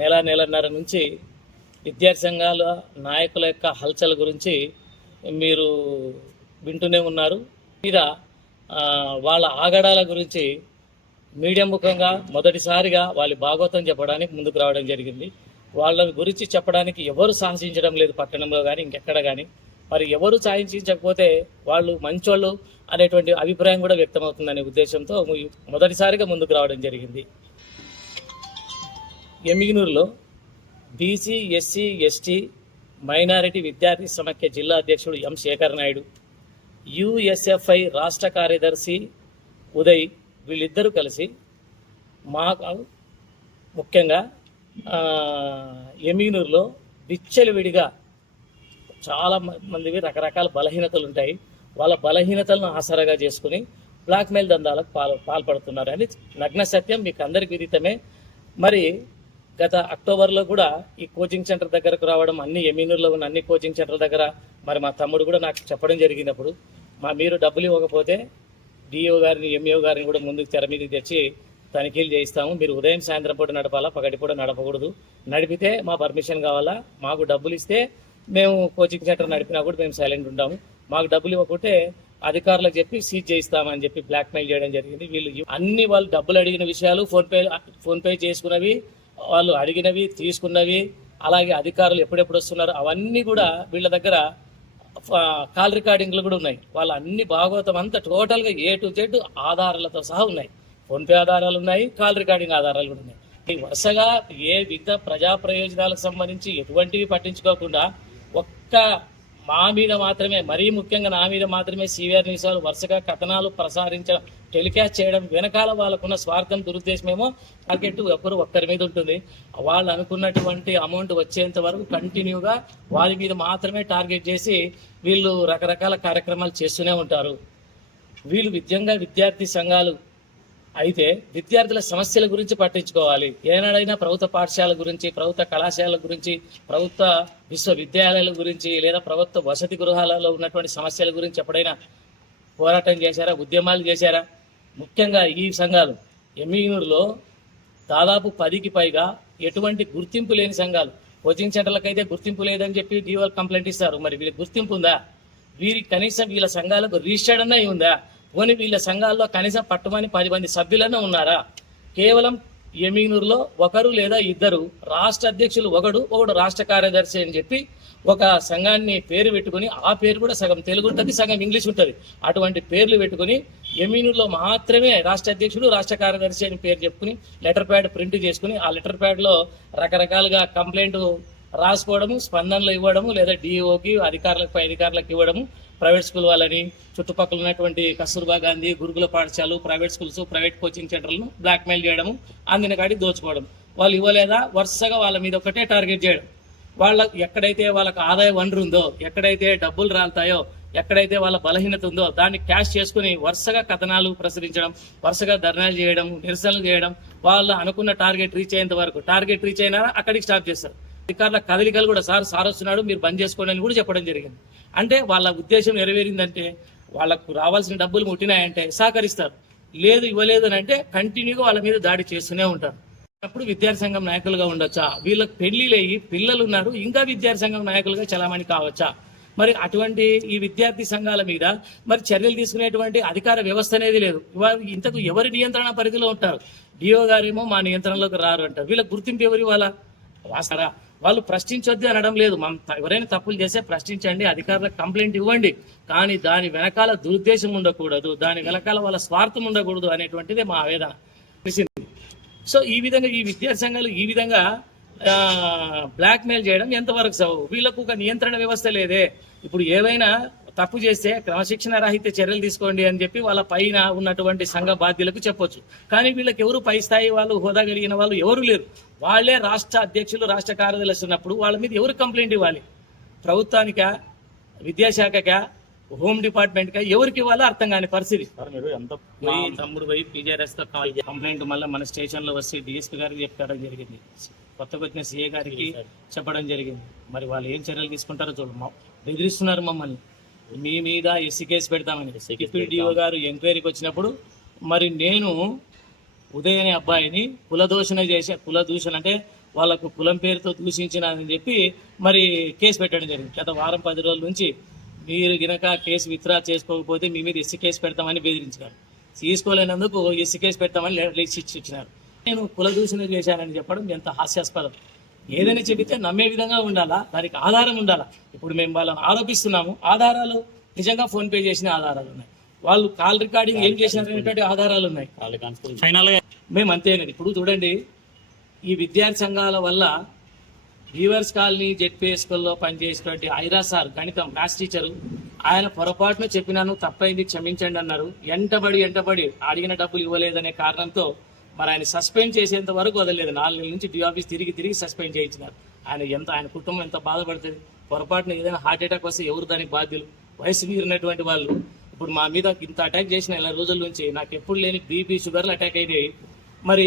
నెలన్నర నుంచి విద్యార్థి సంఘాల నాయకుల యొక్క హల్చల్ గురించి మీరు వింటూనే ఉన్నారు. మీద వాళ్ళ ఆగడాల గురించి మీడియా ముఖంగా మొదటిసారిగా వాళ్ళ భాగవతం చెప్పడానికి ముందుకు రావడం జరిగింది. వాళ్ళ గురించి చెప్పడానికి ఎవరు సాహసించడం లేదు పట్టణంలో కానీ ఇంకెక్కడ కానీ. మరి ఎవరు సాహసించకపోతే వాళ్ళు మంచోళ్ళు అనేటువంటి అభిప్రాయం కూడా వ్యక్తమవుతుందనే ఉద్దేశంతో మొదటిసారిగా ముందుకు రావడం జరిగింది. ఎమ్మిగనూరులో బీసీ, ఎస్సీ, ఎస్టీ, మైనారిటీ విద్యార్థి సమాఖ్య జిల్లా అధ్యక్షుడు ఎం శేఖర్ నాయుడు, యుఎస్ఎఫ్ఐ రాష్ట్ర కార్యదర్శి ఉదయ్, వీళ్ళిద్దరూ కలిసి మాకు ముఖ్యంగా ఎమ్మిగనూరులో విచ్చలవిడిగా చాలా మందివి రకరకాల బలహీనతలు ఉంటాయి. వాళ్ళ బలహీనతలను ఆసరాగా చేసుకుని బ్లాక్మెయిల్ దందాలకు పాల్పడుతున్నారు అని నగ్న సత్యం, మీకు అందరికి విదితమే. మరి గత అక్టోబర్లో కూడా ఈ కోచింగ్ సెంటర్ దగ్గరకు రావడం, అన్ని ఎమ్మిగనూరులో ఉన్న అన్ని కోచింగ్ సెంటర్ దగ్గర మరి మా తమ్ముడు కూడా నాకు చెప్పడం జరిగినప్పుడు, మీరు డబ్బులు ఇవ్వకపోతే డిఓ గారిని, ఎంఈఓ గారిని కూడా ముందుకు తెర మీదకి తెచ్చి తనిఖీలు చేయిస్తాము. మీరు ఉదయం సాయంత్రం పూట నడపాలా, పగటిపూట నడపకూడదు. నడిపితే మా పర్మిషన్ కావాలా, మాకు డబ్బులు ఇస్తే మేము కోచింగ్ సెంటర్ నడిపినా కూడా మేము సైలెంట్ ఉంటాము. మాకు డబ్బులు ఇవ్వకుంటే అధికారులకు చెప్పి సీజ్ చేయిస్తామని చెప్పి బ్లాక్మెయిల్ చేయడం జరిగింది. వాళ్ళు డబ్బులు అడిగిన విషయాలు, ఫోన్పే చేసుకున్నవి, వాళ్ళు అడిగినవి తీసుకున్నవి, అలాగే అధికారులు ఎప్పుడెప్పుడు వస్తున్నారు అవన్నీ కూడా వీళ్ళ దగ్గర కాల్ రికార్డింగ్లు కూడా ఉన్నాయి. వాళ్ళ అన్ని భాగవతం అంతా టోటల్గా A to Z ఆధారాలతో సహా ఉన్నాయి. ఫోన్పే ఆధారాలు ఉన్నాయి, కాల్ రికార్డింగ్ ఆధారాలు కూడా ఉన్నాయి. వరుసగా వివిధ ప్రజా ప్రయోజనాలకు సంబంధించి ఎటువంటివి పట్టించుకోకుండా ఒక్క మా మీద మాత్రమే, మరీ ముఖ్యంగా నా మీద మాత్రమే సివిఆర్ న్యూస్ వాళ్ళు వరుసగా కథనాలు ప్రసారించడం, టెలికాస్ట్ చేయడం వెనకాల వాళ్ళకున్న స్వార్థం, దురుద్దేశమేమో టార్గెట్ ఒక్కరి మీద ఉంటుంది. వాళ్ళు అనుకున్నటువంటి అమౌంట్ వచ్చేంత వరకు కంటిన్యూగా వాళ్ళ మీద మాత్రమే టార్గెట్ చేసి వీళ్ళు రకరకాల కార్యక్రమాలు చేస్తూనే ఉంటారు. వీళ్ళు విద్యార్థి సంఘాలు అయితే విద్యార్థుల సమస్యల గురించి పట్టించుకోవాలి. ఏనాడైనా ప్రభుత్వ పాఠశాల గురించి, ప్రభుత్వ కళాశాలల గురించి, ప్రభుత్వ విశ్వవిద్యాలయాల గురించి, లేదా ప్రభుత్వ వసతి గృహాలలో ఉన్నటువంటి సమస్యల గురించి ఎప్పుడైనా పోరాటం చేశారా, ఉద్యమాలు చేశారా? ముఖ్యంగా ఈ సంఘాలు ఎమ్మిగనూరులో దాదాపు 10కి పైగా ఎటువంటి గుర్తింపు లేని సంఘాలు. కోచింగ్ సెంటర్లకైతే గుర్తింపు లేదని చెప్పి డిఓ కంప్లైంట్ ఇస్తారు. మరి వీళ్ళకి గుర్తింపు ఉందా? కనీసం వీళ్ళ సంఘాలకు రిజిస్టర్డ్ అన్నా ఉందా? పోనీ వీళ్ళ సంఘాల్లో కనీసం పట్టుమని 10 మంది సభ్యులన్నా ఉన్నారా? కేవలం ఎమ్మిగనూరులో ఒకరు లేదా ఇద్దరు రాష్ట్ర అధ్యక్షులు, ఒకడు రాష్ట్ర కార్యదర్శి అని చెప్పి ఒక సంఘాన్ని పేరు పెట్టుకుని, ఆ పేరు కూడా సగం తెలుగు ఉంటుంది, సగం ఇంగ్లీష్ ఉంటుంది. అటువంటి పేర్లు పెట్టుకుని ఎమ్మిగనూరులో మాత్రమే రాష్ట్ర అధ్యక్షుడు, రాష్ట్ర కార్యదర్శి అని పేరు చెప్పుకుని లెటర్ ప్యాడ్ ప్రింట్ చేసుకుని ఆ లెటర్ ప్యాడ్లో రకరకాలుగా కంప్లైంట్ రాసుకోవడము, స్పందనలు ఇవ్వడము, లేదా డిఓకి పై అధికారులకు ఇవ్వడము, ప్రైవేట్ స్కూల్ వాళ్ళని, చుట్టుపక్కల ఉన్నటువంటి కస్తూర్బా గాంధీ గురుకుల పాఠశాలలు, ప్రైవేట్ స్కూల్స్, ప్రైవేట్ కోచింగ్ సెంటర్లను బ్లాక్మెయిల్ చేయడము, అందిన కాడికి దోచుకోవడం. వాళ్ళు ఇవ్వలేదా వరుసగా వాళ్ళ మీద ఒకటే టార్గెట్ చేయడం. ఎక్కడైతే వాళ్ళకి ఆదాయ వనరు ఉందో, ఎక్కడైతే డబ్బులు రాలుతాయో, ఎక్కడైతే వాళ్ళ బలహీనత ఉందో దాన్ని క్యాష్ చేసుకుని వరుసగా కథనాలు ప్రచురించడం, వరుసగా ధర్నాలు చేయడం, నిరసనలు చేయడం. వాళ్ళు అనుకున్న టార్గెట్ రీచ్ అయ్యేంత వరకు, టార్గెట్ రీచ్ అయినా అక్కడికి స్టాప్ చేస్తారు. అధికారుల కదలికలు కూడా సార్ వస్తున్నాడు, మీరు బంద్ చేసుకోండి అని కూడా చెప్పడం జరిగింది. అంటే వాళ్ళ ఉద్దేశం నెరవేరిందంటే, వాళ్ళకు రావాల్సిన డబ్బులు ముట్టినాయంటే సహకరిస్తారు. లేదు, ఇవ్వలేదు అని అంటే కంటిన్యూగా వాళ్ళ మీద దాడి చేస్తూనే ఉంటారు. అప్పుడు విద్యార్థి సంఘం నాయకులుగా ఉండొచ్చా? వీళ్ళకి పెళ్లిళ్ళయ్యి పిల్లలు ఉన్నారు, ఇంకా విద్యార్థి సంఘం నాయకులుగా చలామణి కావచ్చా? మరి అటువంటి ఈ విద్యార్థి సంఘాల మీద మరి చర్యలు తీసుకునేటువంటి అధికార వ్యవస్థ అనేది లేదు. ఇంతకు ఎవరి నియంత్రణ పరిధిలో ఉంటారు? డిఓ గారేమో మా నియంత్రణలోకి రారు అంటారు. వీళ్ళకి గుర్తింపు ఎవరి వాసారా? వాళ్ళు ప్రశ్నించొద్దు అనడం లేదు. ఎవరైనా తప్పులు చేస్తే ప్రశ్నించండి, అధికారులకు కంప్లైంట్ ఇవ్వండి, కానీ దాని వెనకాల దురుద్దేశం ఉండకూడదు, దాని వెనకాల వాళ్ళ స్వార్థం ఉండకూడదు అనేటువంటిదే మా ఆవేదన. సో ఈ విధంగా ఈ విద్యార్థి సంఘాలు ఈ విధంగా బ్లాక్మెయిల్ చేయడం ఎంతవరకు సబబు? వీళ్ళకు ఒక నియంత్రణ వ్యవస్థ లేదే. ఇప్పుడు ఏవైనా తప్పు చేస్తే క్రమశిక్షణ రహిత చర్యలు తీసుకోండి అని చెప్పి వాళ్ళ పైన ఉన్నటువంటి సంఘ బాధ్యులకు చెప్పొచ్చు. కానీ వీళ్ళకి ఎవరు పై స్థాయి వాళ్ళు, హోదా కలిగిన వాళ్ళు ఎవరు లేరు. వాళ్లే రాష్ట్ర అధ్యక్షులు, రాష్ట్ర కార్యదర్శి ఉన్నప్పుడు వాళ్ళ మీద ఎవరు కంప్లైంట్ ఇవ్వాలి? ప్రభుత్వానికా, విద్యాశాఖకా, హోమ్ డిపార్ట్మెంట్కా, ఎవరికి ఇవ్వాలో అర్థం కాని పరిస్థితి. తమ్ముడు పోయి పీజీఆర్ఎస్తో కంప్లైంట్ మళ్ళీ మన స్టేషన్లో వస్తే డిఎస్పీ గారికి చెప్పడం జరిగింది, కొత్తగా వచ్చిన సిఏ గారికి చెప్పడం జరిగింది. మరి వాళ్ళు ఏం చర్యలు తీసుకుంటారో చూడమ్మా. బెదిరిస్తున్నారు మమ్మల్ని, మీ మీద ఎస్సీ కేసు పెడతామని. డిఓ గారు ఎంక్వైరీకి వచ్చినప్పుడు మరి నేను ఉదయ్ అనే అబ్బాయిని కులదూషణ అంటే వాళ్ళకు కులం పేరుతో దూషించినానని చెప్పి మరి కేసు పెట్టడం జరిగింది. గత వారం 10 రోజుల నుంచి మీరు గినక కేసు విత్డ్రా చేసుకోకపోతే మీ మీద ఎస్సీ కేసు పెడతామని బెదిరించినారు. తీసుకోలేనందుకు ఎస్సీ కేసు పెడతామని శిక్ష ఇచ్చినారు. నేను కుల దూషణ చేశానని చెప్పడం ఎంత హాస్యాస్పదం. ఏదైనా చెబితే నమ్మే విధంగా ఉండాలా, దానికి ఆధారం ఉండాలా. ఇప్పుడు మేము వాళ్ళని ఆరోపిస్తున్నాము, ఆధారాలు నిజంగా ఫోన్ పే చేసిన ఆధారాలు ఉన్నాయి, వాళ్ళు కాల్ రికార్డింగ్ ఏం చేసినారనేటువంటి ఆధారాలు ఉన్నాయి. ఫైనల్ గా మేము అంతేనండి. ఇప్పుడు చూడండి, ఈ విద్యార్థి సంఘాల వల్ల వీవర్స్ కాలనీ జెడ్పీఎస్లో పనిచేసేటువంటి ఐరా సార్, గణితం మ్యాథ్స్ టీచరు, ఆయన పొరపాటున చెప్పినాను తప్పైంది క్షమించండి అన్నారు. ఎంటబడి అడిగిన డబ్బులు ఇవ్వలేదనే కారణంతో మరి ఆయన సస్పెండ్ చేసేంత వరకు వదలలేదు. 4 నెలల నుంచి డ్యూ ఆఫీస్ తిరిగి సస్పెండ్ చేయించినారు. ఆయన కుటుంబం ఎంత బాధపడుతుంది. పొరపాటున ఏదైనా హార్ట్ అటాక్ వస్తే ఎవరు దానికి బాధ్యులు? వయసు మీరినటువంటి వాళ్ళు ఇప్పుడు మా మీద ఇంత అటాక్ చేసిన 20 రోజుల నుంచి నాకు ఎప్పుడు లేని బీపీ షుగర్లు అటాక్ అయినాయి. మరి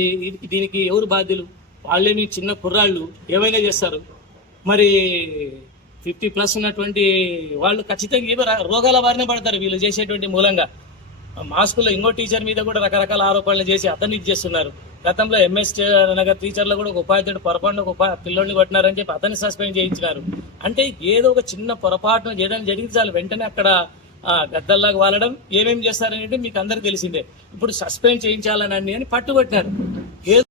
దీనికి ఎవరు బాధ్యులు? వాళ్ళేమి చిన్న కుర్రాళ్ళు ఏమైనా చేస్తారు. మరి 50+ ఉన్నటువంటి వాళ్ళు ఖచ్చితంగా ఏదో రోగాల బారిన పడతారు వీళ్ళు చేసేటువంటి మూలంగా. మా స్కూల్లో ఇంకో టీచర్ మీద కూడా రకరకాల ఆరోపణలు చేసి అతన్ని ఇచ్చేస్తున్నారు. గతంలో ఎంఎస్ నగర్ టీచర్లో కూడా ఒక ఉపాధ్యాయుడు పొరపాటున ఒక పిల్లోడిని కొట్టినారని చెప్పి అతన్ని సస్పెండ్ చేయించినారు. అంటే ఏదో ఒక చిన్న పొరపాటున చేయడానికి జరిగింది చాలు వెంటనే అక్కడ గద్దల్లాగా వాలడం, ఏమేమి చేస్తారనేది మీకు అందరికి తెలిసిందే. ఇప్పుడు సస్పెండ్ చేయించాలని అని పట్టుబట్టినారు.